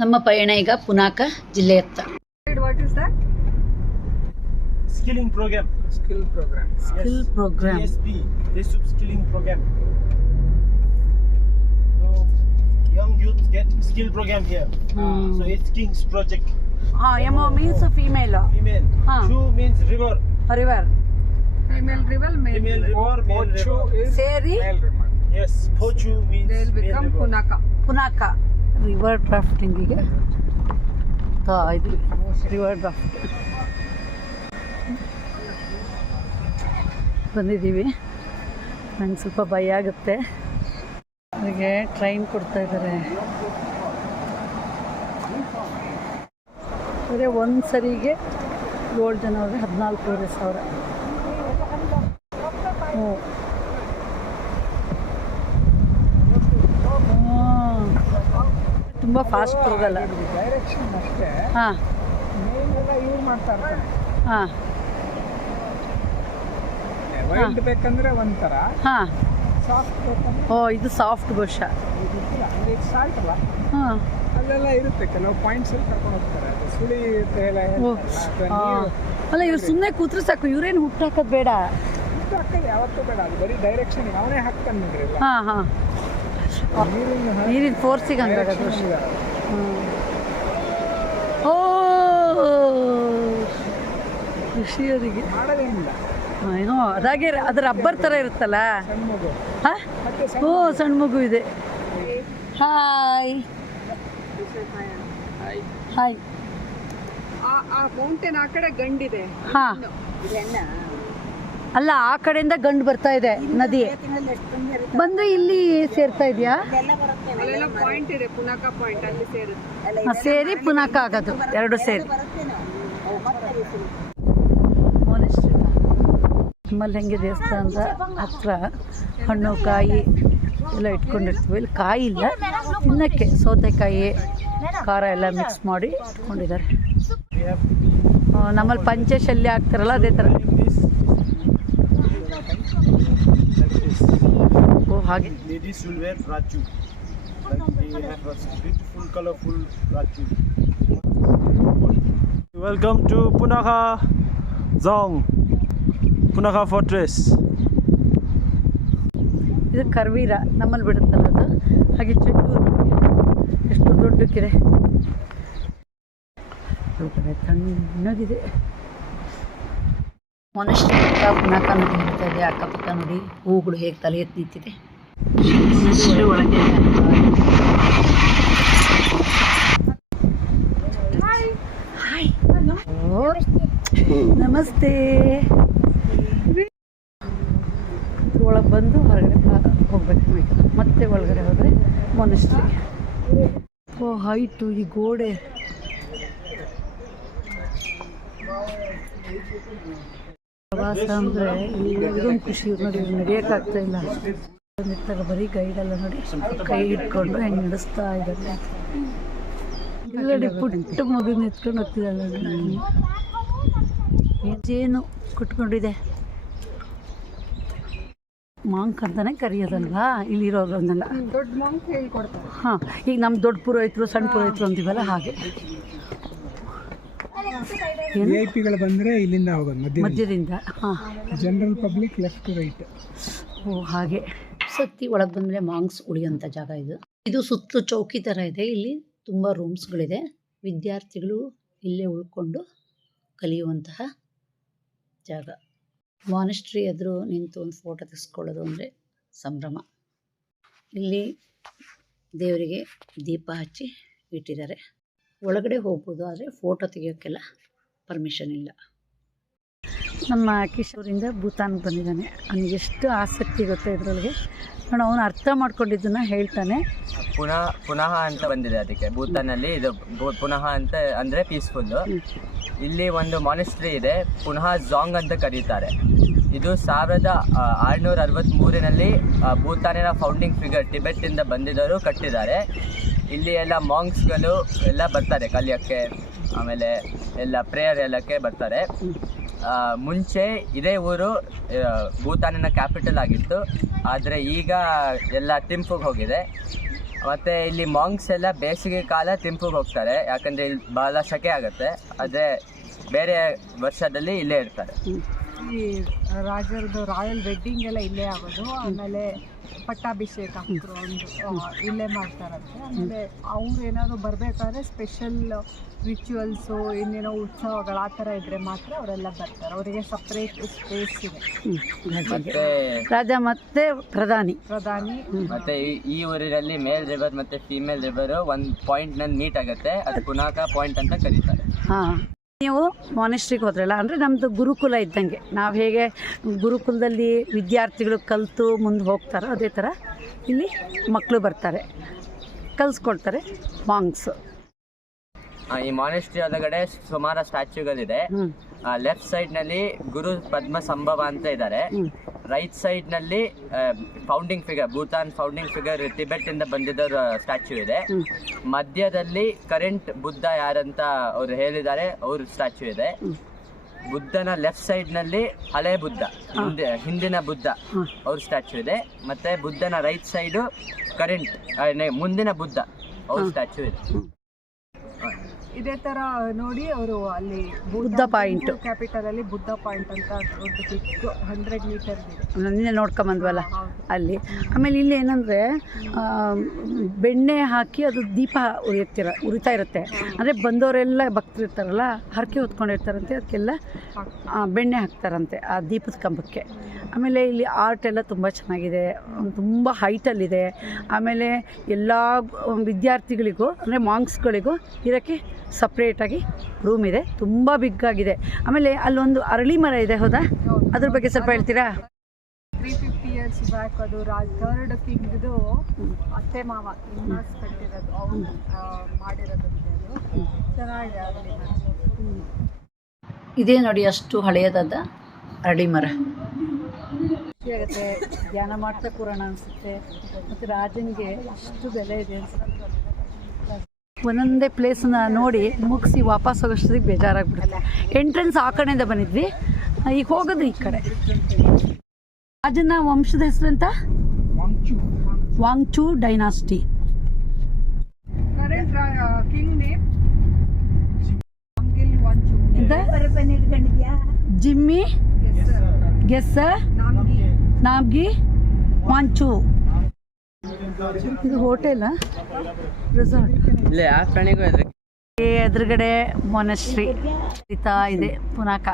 ನಮ್ಮ ಪಯಣ ಈಗ Punakha ಜಿಲ್ಲೆಯತ್ತ What is that? skilling program. Skill program. Skill program DSP, Desub skilling program. So young youth get skill program here. Hmm. So it's King's project. Ah, Yamo means female. Female. Ah. Chu means river. river Female rival, male Female river, male Pocho river. is ಸೇರಿ male remark. Yes, Pochu means They'll male become river. Punaka. river ಡ್ರಾಫ್ಟಿಂಗಿಗೆ ಇದ್ವಿ river draft ಬಂದಿದ್ದೀವಿ. ನಂಗೆ ಸ್ವಲ್ಪ ಭಯ ಆಗುತ್ತೆ. ಅವರಿಗೆ train ಕೊಡ್ತಾ ಇದ್ದಾರೆ ಅಂದರೆ ಒಂದು ಸರಿಗೆ ಏಳು ಜನ ಅವ್ರಿಗೆ ಹದಿನಾಲ್ಕೂವರೆ ಸಾವಿರ. ಹ್ಞೂ ತುಂಬ ಫಾಸ್ಟ್ ಹೋಗಲ್ಲ. ಡೈರೆಕ್ಷನ್ ಅಷ್ಟೇ ಹಾಂ. ಯೂಸ್ ಮಾಡ್ತಾ ಇರ್ತಾನೆ ಹಾಂ. ವೈಲ್ಡ್ ಬೇಕಂದ್ರೆ? ಒಂಥರ ಹಾಂ ಸಾಫ್ಟ್ ಓ ಇದು ಸಾಫ್ಟ್ ಗೊತ್ತಿಲ್ಲ ಅಂದ್ರೆ ಇದು ಸಾಲ್ಟ್ ಅಲ್ಲ ಹಾಂ. ಅಲ್ಲೆಲ್ಲ ಇರುತ್ತೆ ಕೆಲವು ಪಾಯಿಂಟ್ಸ್ ಅಲ್ಲಿ ಕರ್ಕೊಂಡು ಹೋಗ್ತಾರೆ ಅದು ಸುಳಿ ಇರುತ್ತೆ ಎಲ್ಲ ಅಲ್ಲ ಇವ್ರು ಸುಮ್ಮನೆ ಕೂತ್ರೆ ಸಾಕು ಇವ್ರೇನು ಹುಟ್ಟಾಕೋದು ಬೇಡ? ಹಾಕೋದು ಯಾವತ್ತೂ ಬೇಡ ಅದು ಬರೀ ಡೈರೆಕ್ಷನ್ ಅವನೇ ಹಾಕ್ತಾನೆ ಹಾ ಹಾಂ ಹಾಂ. ನೀರಿನ ಫೋರ್ಸಿಗೆ ಹಂಗಾಗದು. ಓ ಖುಷಿಯವರಿಗೆ ಏನೋ ಅದಾಗೆ ಅದ್ರ ರಬ್ಬರ್ ಥರ ಇರುತ್ತಲ್ಲ? ಹಾಂ? ಓ ಸಣ್ಣ ಮಗು ಇದೆ. ಹಾಯ್. ಹಾಯ್. ಆ ಆ ಮೌಂಟೇನ್ ಆ ಕಡೆ ಗಂಡಿದೆ. ಹಾಂ. ಅಲ್ಲ ಆ ಕಡೆಯಿಂದ ಗಂಡು ಬರ್ತಾ ಇದೆ ನದಿ. ಬಂದು ಇಲ್ಲಿ ಸೇರ್ತಾ ಇದೆಯಾ? ಸೇರಿ. ಪುನಾಕ ಆಗೋದು ಎರಡು ಸೇರಿ. Monastery. ಮಲ್ಲಂಗಿ ದೇವಸ್ಥಾನದ ಹತ್ರ ಹಣ್ಣು ಕಾಯಿ ಎಲ್ಲ ಇಟ್ಕೊಂಡಿರ್ತೀವಿ. ಇಲ್ಲಿ ಕಾಯಿ ಇಲ್ಲ ತಿನ್ನಕ್ಕೆ ಸೌತೆಕಾಯಿ ಖಾರ ಎಲ್ಲ ಮಿಕ್ಸ್ ಮಾಡಿ ಇಟ್ಕೊಂಡಿದ್ದಾರೆ. ನಮ್ಮಲ್ಲಿ ಪಂಚಶಲ್ಯ ಹಾಕ್ತಾರಲ್ಲ ಅದೇ ಥರ ಹಾಗೆ? ನೀರಿ ಸುಲ್ ವೇರ್ ಫ್ರಾಚು full colour full ಫ್ರಾಚು welcome to Punakha Dzong Punakha fortress ಇದು ಕರ್ವೀರ ನಮ್ಮಲ್ಲಿ ಬಿಡುತ್ತೆ ಮಗ ಹಾಗೆ ಚಂಡು ಎಷ್ಟು ದೊಡ್ಡಕ್ಕೆ ಇದೆ ಚೆನ್ನಾಗಿದೆ ಮನುಷ್ಯ ಪುನಃ ಕಂಗುಡಿ ಆ ಕಪ್ಪು ತಂಬಡಿ ಹೂಗಳು ಹೇಗೆ ತಲೆ ಎತ್ತಿತ್ತಿದೆ ನಮಸ್ತೆ. ಒಳಗೆ ಬಂದು ಹೊರಗಡೆ ಹೋಗ್ಬೇಕು. ಮತ್ತೆ ಒಳಗಡೆ ಹೋದರೆ ಮೊನಸ್ಟ್ರಿ ಓ, ಹೈಟು ಈ ಗೋಡೆ. ಪ್ರವಾಸ ಅಂದರೆ ಇದೊಂದು ಖುಷಿ. ನೋಡಿ ನಡೆಯೋಕ್ಕಾಗ್ತಾ ಇಲ್ಲ. ಬಂದಿರ್ತಾರೆ ಬರೀ ಗೈಡೆಲ್ಲ ನೋಡಿ. ಕೈ ಹಿಡ್ಕೊಂಡು ಹೆಂಗೆ ನಡೆಸ್ತಾ ಇದ್ದಾರೆ ನೋಡಿ ಪುಟ್ಟ ಮಗು ನಿಂತ್ಕೊಂಡು ಹೋಗ್ತಿದ್ದಾಳೆ ಜೇನು ಕುಟ್ಕೊಂಡಿದೆ? ಮಾಂಕ್ ಅಂತಾನೆ ಕರೆಯೋದಲ್ವಾ? ಇಲ್ಲಿರೋದನ್ನೆಲ್ಲ ದೊಡ್ಡ ಮಾಂಕ್ ಹೇಳ್ಕೊಡ್ತಾರೆ. ಹಾಂ ಈಗ ನಮ್ಮ ದೊಡ್ಡ ಪುರೋಹಿತರು ಸಣ್ಣ ಪುರೋಹಿತರು ಅಂತೀವಲ್ಲ ಹಾಗೆ. ಬಂದ್ರೆ ಇಲ್ಲಿಂದ ಹೋಗೋದು ಮಧ್ಯ ಮಧ್ಯದಿಂದ ಹಾಂ. ಜನರಲ್ ಪಬ್ಲಿಕ್ ಲೆಫ್ಟ್ ರೈಟ್ ಓ ಹಾಗೆ. ಸತಿ ಒಳಗೆ ಬಂದಮೇಲೆ ಮಾಂಗ್ಸ್ ಉಳಿಯೋಂಥ ಜಾಗ ಇದು. ಇದು ಸುತ್ತಲೂ ಚೌಕಿ ಥರ ಇದೆ. ಇಲ್ಲಿ ತುಂಬ ರೂಮ್ಸ್ಗಳಿದೆ ವಿದ್ಯಾರ್ಥಿಗಳು ಇಲ್ಲೇ ಉಳ್ಕೊಂಡು ಕಲಿಯುವಂತಹ ಜಾಗ. ಮಾನಿಸ್ಟ್ರಿ ಎದುರು ನಿಂತು ಒಂದು ಫೋಟೋ ತೆಗೆಸ್ಕೊಳ್ಳೋದು ಅಂದರೆ ಸಂಭ್ರಮ. ಇಲ್ಲಿ ದೇವರಿಗೆ ದೀಪ ಹಚ್ಚಿ ಇಟ್ಟಿದ್ದಾರೆ. ಒಳಗಡೆ ಹೋಗ್ಬೋದು, ಆದರೆ ಫೋಟೋ ತೆಗಿಯೋಕ್ಕೆಲ್ಲ ಪರ್ಮಿಷನ್ ಇಲ್ಲ. ನಮ್ಮ ಕಿಶೋರಿಂದ ಭೂತಾನ್ಗೆ ಬಂದಿದ್ದಾನೆ. ಅವ್ನಿಗೆ ಎಷ್ಟು ಆಸಕ್ತಿ ಗೊತ್ತಾ ಇದ್ರೊಳಗೆ? ನೋಡಿ ಅವನು ಅರ್ಥ ಮಾಡ್ಕೊಂಡಿದ್ದನ್ನ ಹೇಳ್ತಾನೆ. ಪುನಃ ಪುನಃ ಅಂತ ಬಂದಿದೆ ಅದಕ್ಕೆ. ಭೂತಾನಲ್ಲಿ ಇದು ಪುನಃ ಅಂತ ಅಂದ್ರೆ ಪೀಸ್ಫುಲ್ಲು ಇಲ್ಲಿ ಒಂದು ಮಾನಿಸ್ಟ್ರಿ ಇದೆ. ಪುನಃ ಜಾಂಗ್ ಅಂತ ಕರೀತಾರೆ. ಇದು ಸಾವಿರದ ಆರುನೂರ ಅರವತ್ತ್ಮೂರಿನಲ್ಲಿ ಭೂತಾನಿನ ಫೌಂಡಿಂಗ್ ಫಿಗರ್ ಟಿಬೆಟ್ ಇಂದ ಬಂದಿದ್ದವರು ಕಟ್ಟಿದ್ದಾರೆ. ಇಲ್ಲಿ ಎಲ್ಲ ಮಾಂಗ್ಸ್ಗಳು ಎಲ್ಲ ಬರ್ತಾರೆ ಕಲಿಯೋಕ್ಕೆ. ಆಮೇಲೆ ಎಲ್ಲ ಪ್ರೇಯರ್ ಎಲ್ಲಕ್ಕೆ ಬರ್ತಾರೆ. ಮುಂಚೆ ಇದೇ ಊರು ಭೂತಾನಿನ ಕ್ಯಾಪಿಟಲ್ ಆಗಿತ್ತು. ಆದರೆ ಈಗ ಎಲ್ಲ ತಿಂಪುಗೆ ಹೋಗಿದೆ. ಮತ್ತು ಇಲ್ಲಿ ಮಾಂಗ್ಸ್ ಎಲ್ಲ ಬೇಸಿಗೆ ಕಾಲ ತಿಂಪುಗೆ ಹೋಗ್ತಾರೆ. ಯಾಕಂದರೆ ಇಲ್ಲಿ ಭಾಳ ಸೆಕೆ ಆಗುತ್ತೆ. ಆದರೆ ಬೇರೆ ವರ್ಷದಲ್ಲಿ ಇಲ್ಲೇ ಇರ್ತಾರೆ. ರಾಜರದು ರಾಯಲ್ ವೆಡ್ಡಿಂಗ್ ಎಲ್ಲ ಇಲ್ಲೇ ಆಗೋದು. ಆಮೇಲೆ ಪಟ್ಟಾಭಿಷೇಕ ಒಂದು ಇಲ್ಲೇ ಮಾಡ್ತಾರಂತೆ. ಆಮೇಲೆ ಅವ್ರು ಏನಾದ್ರು ಬರಬೇಕಾದ್ರೆ ಸ್ಪೆಷಲ್ ರಿಚುವಲ್ಸು ಇನ್ನೇನೋ ಉತ್ಸವಗಳು ಆ ಥರ ಇದ್ರೆ ಮಾತ್ರ ಅವರೆಲ್ಲ ಬರ್ತಾರೆ. ಅವರಿಗೆ ಸಪ್ರೇಟ್ ಸ್ಪೇಸ್ ಇದೆ. ಮತ್ತೆ ರಾಜ ಮತ್ತೆ ಪ್ರಧಾನಿ. ಪ್ರಧಾನಿ. ಮತ್ತೆ ಈ- ಈ ಊರಿನಲ್ಲಿ ಮೇಲ್ ರಿವರ್ ಮತ್ತೆ ಫೀಮೇಲ್ ರಿವರ್ ಒಂದು ಪಾಯಿಂಟ್ನಲ್ಲಿ ಮೀಟ್ ಆಗುತ್ತೆ. ಅದು ಪುನಾಕ ಪಾಯಿಂಟ್ ಅಂತ ಕರೀತಾರೆ. ಹಾಂ. ನೀವು ಮಾನಿಸ್ಟ್ರಿಗೆ ಹೋದ್ರಲ್ಲ ಅಂದರೆ ನಮ್ಮದು ಗುರುಕುಲ ಇದ್ದಂಗೆ. ನಾವು ಹೇಗೆ ಗುರುಕುಲದಲ್ಲಿ ವಿದ್ಯಾರ್ಥಿಗಳು ಕಲಿತು ಮುಂದೆ ಹೋಗ್ತಾರೋ ಅದೇ ಥರ ಇಲ್ಲಿ ಮಕ್ಕಳು ಬರ್ತಾರೆ ಕಲಿಸ್ಕೊಳ್ತಾರೆ ಮಾಂಗ್ಸ್ ಈ ಮಾನೆಸ್ಟ್ರಿ ಒಳಗಡೆ ಸುಮಾರು ಸ್ಟ್ಯಾಚ್ಯೂಗಳಿದೆ ಲೆಫ್ಟ್ ಸೈಡ್ನಲ್ಲಿ ಗುರು ಪದ್ಮ ಸಂಭವ ಅಂತ ಇದ್ದಾರೆ. ರೈಟ್ ಸೈಡ್ನಲ್ಲಿ founding figure Bhutan founding figure Tibet ಇಂದ ಬಂದಿದ್ದ ಸ್ಟ್ಯಾಚ್ಯೂ ಇದೆ. ಮಧ್ಯದಲ್ಲಿ ಕರೆಂಟ್ ಬುದ್ಧ ಯಾರಂತ ಅವ್ರು ಹೇಳಿದ್ದಾರೆ ಅವ್ರ ಸ್ಟ್ಯಾಚ್ಯೂ ಇದೆ. ಬುದ್ಧನ ಲೆಫ್ಟ್ ಸೈಡ್ನಲ್ಲಿ ಹಳೆ ಬುದ್ಧ ಹಿಂದೆ ಹಿಂದಿನ ಬುದ್ಧ ಅವ್ರ ಸ್ಟ್ಯಾಚ್ಯೂ ಇದೆ. ಮತ್ತೆ ಬುದ್ಧನ ರೈಟ್ ಸೈಡು ಕರೆಂಟ್ ಮುಂದಿನ ಬುದ್ಧ ಅವ್ರ ಸ್ಟ್ಯಾಚ್ಯೂ ಇದೆ. ಇದೇ ತರ ನೋಡಿ ಅವರು ಅಲ್ಲಿ ಬುದ್ಧ ಪಾಯಿಂಟ್. ಕ್ಯಾಪಿಟಲ್ ಅಲ್ಲಿ ಬುದ್ಧ ಪಾಯಿಂಟ್ ಅಂತ ಹಂಡ್ರೆಡ್ ಮೀಟರ್ ನಿನ್ನೆ ನೋಡ್ಕೊಂಬಂದ್ವಲ್ಲ ಅಲ್ಲಿ. ಆಮೇಲೆ ಇಲ್ಲಿ ಏನಂದರೆ ಬೆಣ್ಣೆ ಹಾಕಿ ಅದು ದೀಪ ಉರಿಯುತ್ತಿರ ಉರಿತಾ ಇರುತ್ತೆ. ಅಂದರೆ ಬಂದವರೆಲ್ಲ ಭಕ್ತರು ಇರ್ತಾರಲ್ಲ ಹರಕೆ ಹೊತ್ಕೊಂಡಿರ್ತಾರಂತೆ ಅದಕ್ಕೆಲ್ಲ ಬೆಣ್ಣೆ ಹಾಕ್ತಾರಂತೆ ಆ ದೀಪದ ಕಂಬಕ್ಕೆ. ಆಮೇಲೆ ಇಲ್ಲಿ ಆರ್ಟ್ ಎಲ್ಲ ತುಂಬ ಚೆನ್ನಾಗಿದೆ ತುಂಬ ಹೈಟಲ್ಲಿದೆ ಆಮೇಲೆ ಎಲ್ಲ ವಿದ್ಯಾರ್ಥಿಗಳಿಗೂ ಅಂದರೆ ಮಾಂಕ್ಸ್ಗಳಿಗೂ ಇರೋಕ್ಕೆ ಸಪ್ರೇಟಾಗಿ ರೂಮ್ ಇದೆ. ತುಂಬ ಆಗಿದೆ ಆಮೇಲೆ ಅಲ್ಲೊಂದು ಅರಳಿ ಮರ ಇದೆ ಹೌದಾ? ಅದ್ರ ಬಗ್ಗೆ ಸ್ವಲ್ಪ ಹೇಳ್ತೀರಾ? ತ್ರೀ ಫಿಫ್ಟಿ ಇಯರ್ಸ್ ಬ್ಯಾಕ್ ಅದು ರಾಜ್ ಥರ್ಡ್ ಕಿಂಗ್ದು ಅತ್ತೆ ಮಾವ ಇನ್ನಸ್ ಕಟ್ಟಿರೋದು ಅವ್ರು ಮಾಡಿರೋದು ಚೆನ್ನಾಗಿದೆ ಅಲ್ಲಿ ಇದೇ ನೋಡಿ ಅಷ್ಟು ಹಳೆಯದಾದ ಅರಳಿ ಮರ. ಆಗುತ್ತೆ ಧ್ಯಾನ ಮಾಡ್ತಾ ಕೂರೋಣ ಅನಿಸುತ್ತೆ. ಮತ್ತು ರಾಜನಿಗೆ ಅಷ್ಟು ಬೆಲೆ ಇದೆ ಅನ್ಸುತ್ತೆ. ಒಂದೊಂದೇ ಪ್ಲೇಸನ್ನ ನೋಡಿ ಮುಗಿಸಿ ವಾಪಸ್ ಹೋಗೋಷ್ಟೊತ್ತಿಗೆ ಬೇಜಾರಾಗ್ಬಿಡುತ್ತೆ. ಎಂಟ್ರೆನ್ಸ್ ಆ ಕಡೆಯಿಂದ ಬಂದಿದ್ವಿ. ಈಗ ಹೋಗೋದು ಈ ಕಡೆ. ರಾಜನ ವಂಶದ ಹೆಸರು ಅಂತ ವಾಂಗ್ಚು ಡೈನಾಸ್ಟಿ ಜಿಮ್ಮಿ? ಗೆಸ್ಸ ನಾಮ್ಗಿ. ನಾಮ್ಗಿ? ವಾಂಚು ಇದು ಹೋಟೆಲ್ ರೆಸಾರ್ಟ್ ಇಲ್ಲ ಯಾವ ಪ್ರಾಣಿಗೂ ಎದುರುಗಡೆ ಮೊನಶ್ರೀ ಇತಾ ಇದೆ ಪುನಾಕ.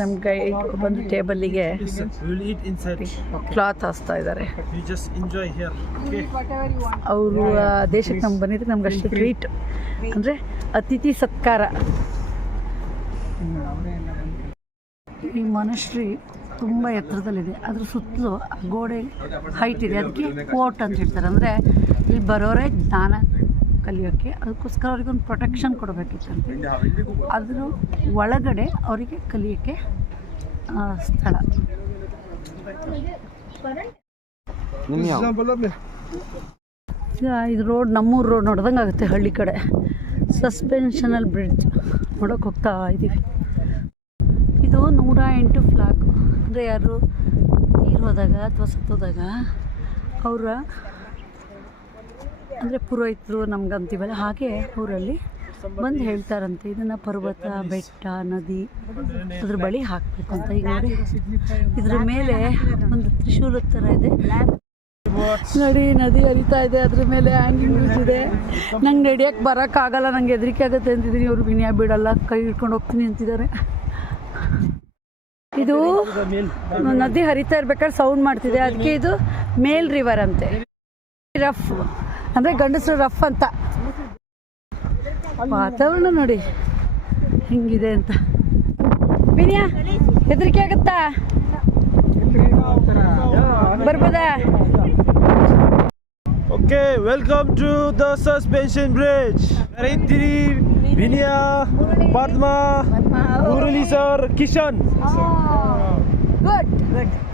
ನಮ್ಮ ಕೈ ಬಂದು ಟೇಬಲ್ಲಿಗೆ. ಕ್ಲಾತ್ ಹಾಸ್ತಾ ಇದ್ದಾರೆ ಅವರು ದೇಶಕ್ಕೆ ನಮ್ಗೆ ಬಂದಿದ್ರೆ ನಮ್ಗೆ ಅಷ್ಟು ಟ್ರೀಟ್ ಅಂದರೆ ಅತಿಥಿ ಸತ್ಕಾರ. ಈ ಮನುಷ್ಯರಿ ತುಂಬ ಎತ್ತರದಲ್ಲಿದೆ. ಅದ್ರ ಸುತ್ತಲೂ ಗೋಡೆ ಹೈಟ್ ಇದೆ. ಅದಕ್ಕೆ ಕೋರ್ಟ್ ಅಂತ ಹೇಳ್ತಾರೆ. ಅಂದರೆ ಇಲ್ಲಿ ಬರೋರೇ ಜ್ಞಾನ ಕಲಿಯೋಕ್ಕೆ ಅದಕ್ಕೋಸ್ಕರ ಅವ್ರಿಗೊಂದು ಪ್ರೊಟೆಕ್ಷನ್ ಕೊಡಬೇಕಿತ್ತಂತೆ ಅದ್ರ ಒಳಗಡೆ ಅವರಿಗೆ ಕಲಿಯೋಕ್ಕೆ ಸ್ಥಳ. ಇದು ರೋಡ್ ನಮ್ಮೂರು ರೋಡ್ ನೋಡ್ದಂಗೆ ಆಗುತ್ತೆ ಹಳ್ಳಿ ಕಡೆ. ಸಸ್ಪೆನ್ಷನಲ್ ಬ್ರಿಡ್ಜ್ ನೋಡೋಕೆ ಹೋಗ್ತಾ ಇದ್ದೀವಿ ಇದು ನೂರ ಎಂಟು ಫ್ಲಾಗ್ ಅಂದರೆ ಯಾರು? ತೀರು ಹೋದಾಗ ಅಥವಾ ಸತ್ತೋದಾಗ ಅವರ ಅಂದರೆ ಪುರೋಹಿತರು ನಮ್ಗೆ ಅಂತೀವಲ್ಲ, ಹಾಗೆ ಊರಲ್ಲಿ ಬಂದು ಹೇಳ್ತಾರಂತೆ, ಇದನ್ನು ಪರ್ವತ, ಬೆಟ್ಟ, ನದಿ ಅದ್ರ ಬಳಿ ಹಾಕಬೇಕು ಅಂತ. ಈಗ ಇದ್ರ ಮೇಲೆ ಒಂದು ತ್ರಿಶೂಲದ ಥರ ಇದೆ. ನೋಡಿ, ನದಿ ಹರಿತಾ ಇದೆ, ಅದ್ರ ಮೇಲೆ ಹ್ಯಾಂಗಿಂಗ್ ಇದೆ. ನಂಗೆ ನಡಿಯಕ್ಕೆ ಬರೋಕ್ಕಾಗಲ್ಲ ನಂಗೆ ಹೆದರಿಕೆ ಆಗುತ್ತೆ ಅಂತಿದ್ದೀನಿ ಇವ್ರು ವಿನಯ ಬಿಡಲ್ಲ ಕೈ ಹಿಡ್ಕೊಂಡು ಹೋಗ್ತೀನಿ ಅಂತಿದ್ದಾರೆ. ಇದು ನದಿ ಹರಿತಾ ಇರ್ಬೇಕಾದ್ರೆ ಸೌಂಡ್ ಮಾಡ್ತಿದೆ. ಅದಕ್ಕೆ ಇದು ಮೇಲ್ ರಿವರ್ ಅಂತೆ. ರಫ್ ಅಂದ್ರೆ ಗಂಡಸರು ರಫ್ ಅಂತ. ವಾತಾವರಣ ನೋಡಿ. ಹೆಂಗಿದೆ ಅಂತ. ವಿನಿಯ, ಹೆದರಿಕೆ ಆಗುತ್ತಾ? ಬರ್ಬೋದಾ? Okay, welcome to the suspension bridge. Gaitri, Vinaya, Padma, Murali sir, Kishan. Oh, good. Good.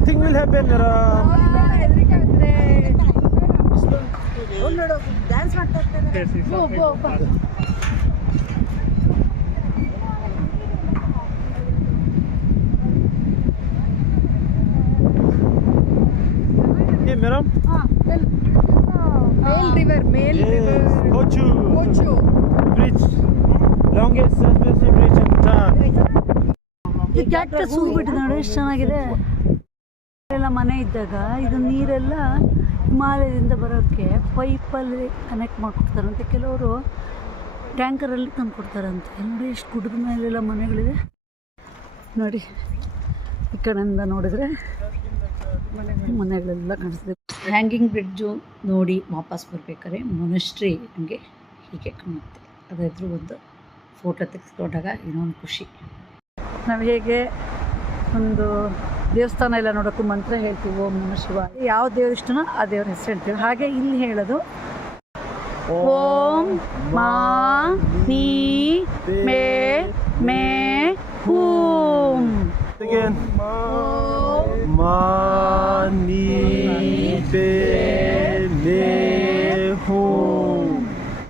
nothing will happen. Yes, yes. Go, go, go. Hey, madam. Ah, well, Male River, Male yes. River. Hochu. Hochu. Bridge. Longest suspension bridge in town. The cactus ಹೂ ಬಿಟ್ಟಿದ್ದಾಳೆ ಎಷ್ಟು ಚೆನ್ನಾಗಿದೆ ಎಲ್ಲ ಮನೆ ಇದ್ದಾಗ ಇದು ನೀರೆಲ್ಲ ಹಿಮಾಲಯದಿಂದ ಬರೋಕ್ಕೆ ಪೈಪಲ್ಲಿ connect ಮಾಡಿಕೊಡ್ತಾರಂತೆ. ಕೆಲವರು ಟ್ಯಾಂಕರಲ್ಲಿ ತಂದು ಕೊಡ್ತಾರಂತೆ ನೋಡಿ ಇಷ್ಟು ಗುಡ್ಡದ ಮೇಲೆಲ್ಲ ಮನೆಗಳಿದೆ. ನೋಡಿ ಈ ಕಡೆಯಿಂದ ನೋಡಿದ್ರೆ ಮನೆಗಳೆಲ್ಲ ಕಾಣಿಸ್ತದೆ. ಹ್ಯಾಂಗಿಂಗ್ ಬ್ರಿಡ್ಜು ನೋಡಿ ವಾಪಸ್ ಬರಬೇಕಾದ್ರೆ ಮೊನಸ್ಟ್ರಿ ನಮಗೆ ಹೀಗೆ ಕಾಣುತ್ತೆ. ಅದ್ರ ಒಂದು ಫೋಟೋ ತೆಗೆಸ್ಕೊಂಡಾಗ ಇನ್ನೊಂದು ಖುಷಿ. ನಾವು ಹೇಗೆ ಒಂದು ದೇವಸ್ಥಾನ ಎಲ್ಲ ನೋಡೋಕ್ಕೂ ಮಂತ್ರ ಹೇಳ್ತೀವಿ ಓಂ ನಮ ಶಿವ ಯಾವ ದೇವ್ರ ಇಷ್ಟನೋ ಆ ದೇವ್ರ ಹೆಸರು ಹೇಳ್ತೀವಿ. ಹಾಗೆ ಇಲ್ಲಿ ಹೇಳೋದು ಓಂ ಮಾ ನೀ ಮೇ ಮೇ ಹೂಂ. ಓಂ ಮಾ ನೀ ಬೇ